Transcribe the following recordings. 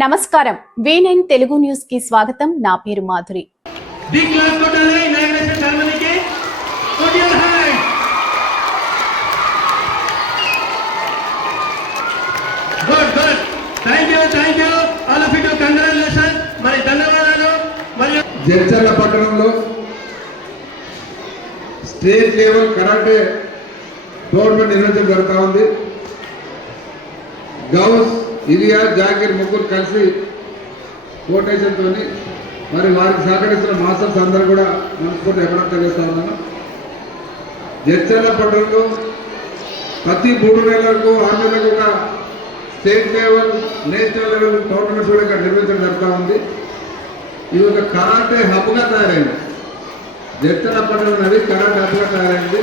నమస్కారం V9 తెలుగు న్యూస్ కి స్వాగతం. నా పేరు మాధురి. జడ్చర్ల పట్టణంలో స్టేట్ లెవెల్ కరాటే టోర్నమెంట్ నిర్వహించడం జరుగుతూ ఉంది. గౌస్ ఇలియా జాకీర్ ముగ్గురు కలిసి కోటేషన్తో మరి వారికి సహకరిస్తున్న మాస్టర్స్ అందరూ కూడా మనస్ఫూర్తి ఎక్కడ తెలియజేస్తా ఉన్నాను. జడ్చర్ల పట్టణంలో ప్రతి 3 నెలలకు 6 నెలలకు ఒక state level national level tournaments కూడా ఇక్కడ నిర్వహించడం జరుగుతూ ఉంది. ఇది ఒక కరాటే హబ్గా తయారైంది. జడ్చర్ల పట్టణం అనేది కరాటే హబ్గా తయారైంది.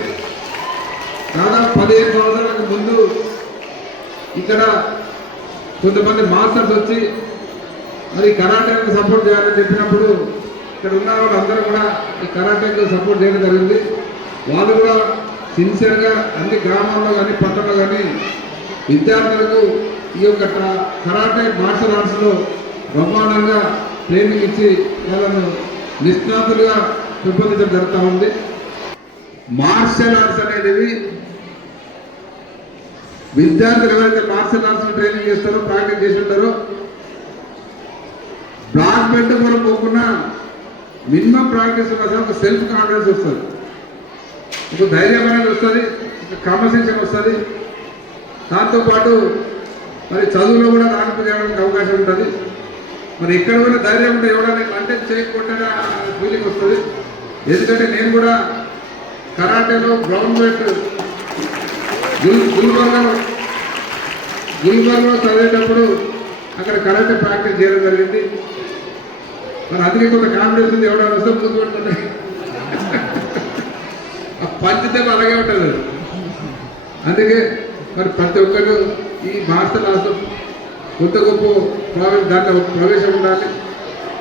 దాదాపు 15 సంవత్సరాలకు ముందు ఇక్కడ కొంతమంది మాస్టర్స్ వచ్చి మరి కరాటేకి సపోర్ట్ చేయాలని చెప్పినప్పుడు ఇక్కడ ఉన్న వాళ్ళందరూ కూడా ఈ కరాటేకి సపోర్ట్ చేయడం జరిగింది. వాళ్ళు కూడా సిన్సియర్గా అన్ని గ్రామాల్లో కానీ పట్టణంలో కానీ విద్యార్థులకు ఈ యొక్క కరాటే మార్షల్ ఆర్ట్స్లో బ్రహ్మాండంగా ట్రైనింగ్ ఇచ్చి వాళ్ళను నిష్ణాతులుగా పెంపొందించడం జరుగుతూ ఉంది. మార్షల్ ఆర్ట్స్ అనేది విద్యార్థులు ఎవరైతే మార్షల్ ఆర్ట్స్ ట్రైనింగ్ చేస్తారో ప్రాక్టీస్ చేసి ఉంటారో బ్లాక్ బెల్ట్ కూడా పోకుండా మినిమం ప్రాక్టీస్ ఉన్న ఒక సెల్ఫ్ కాన్ఫిడెన్స్ వస్తుంది, ఒక ధైర్యం అనేది వస్తుంది, ఒక క్రమశిక్షణ వస్తుంది. దాంతోపాటు మరి చదువులో కూడా రాణింపు చేయడానికి అవకాశం ఉంటుంది. మరి ఎక్కడ కూడా ధైర్యం ఉంటే ఎవరైనా అంటే చేయకుండా ఫీలింగ్ వస్తుంది. ఎందుకంటే నేను కూడా కరాటేలో బ్రౌన్ బెల్ట్ గుల్బర్గాలో చదివేటప్పుడు అక్కడ కరాటే ప్రాక్టీస్ చేయడం జరిగింది. మరి అందుకే కొంత కాన్ఫిడెన్స్ ఉంది. ఎవడో వస్తే ముందు పెట్టుకుంటే ఆ పంచితే అలాగే ఉంటుంది. అందుకే మరి ప్రతి ఒక్కరు ఈ మార్షల్ ఆర్ట్స్ కొంత గొప్ప దాంట్లో ప్రవేశం ఉండాలి.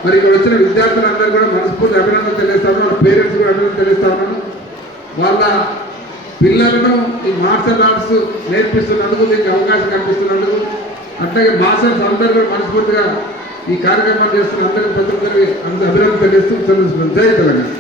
మరి ఇక్కడ వచ్చిన విద్యార్థులందరూ కూడా మనస్ఫూర్తి అభినందన తెలియజేస్తాను. వాళ్ళ పేరెంట్స్ కూడా అభినందన తెలియజేస్తా ఉన్నాను. వాళ్ళ పిల్లలను ఈ మార్షల్ ఆర్ట్స్ నేర్పిస్తున్నందుకు, దీనికి అవకాశం కల్పిస్తున్నందుకు, అట్లాగే మాస్టర్స్ అందరూ కూడా మనస్ఫూర్తిగా ఈ కార్యక్రమాలు చేస్తున్న అందరికీ ప్రతి ఒక్కరికి అభినందన తెలియజేస్తూ తెలుస్తున్నాను. జై Telangana.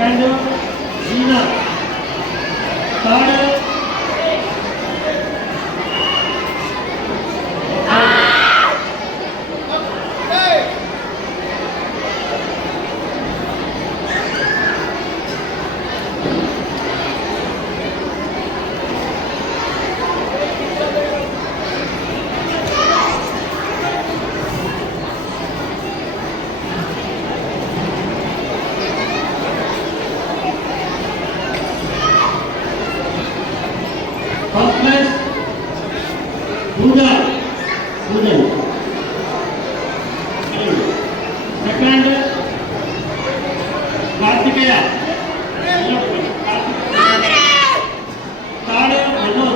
Second, Gina. Third, first place, Pooja. Second, Kartikeya. Third, Manoj.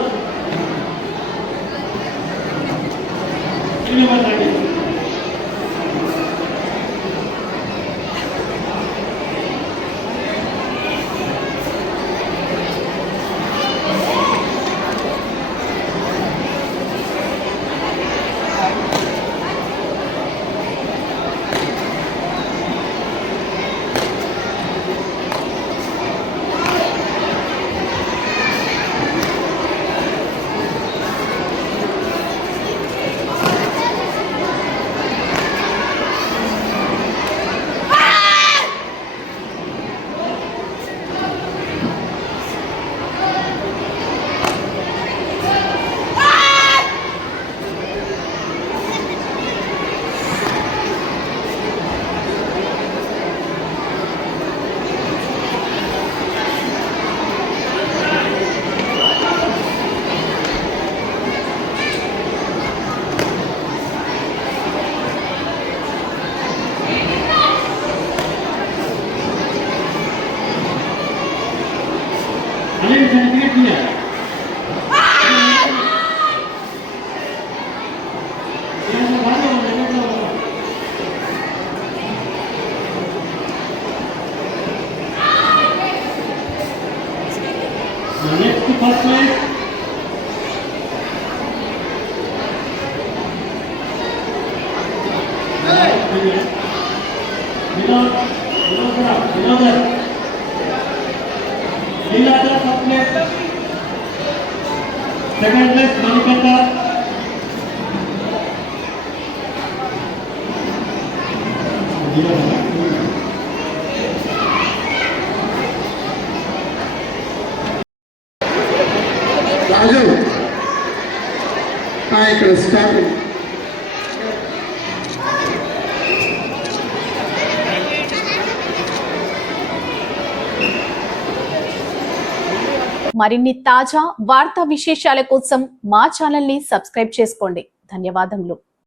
కింద next first place second place Manikanta Raju ఇక్కడ స్టార్ట్ మరిన్ని తాజా వార్తా విశేషాల కోసం మా ఛానల్ ని సబ్స్క్రైబ్ చేసుకోండి. ధన్యవాదములు.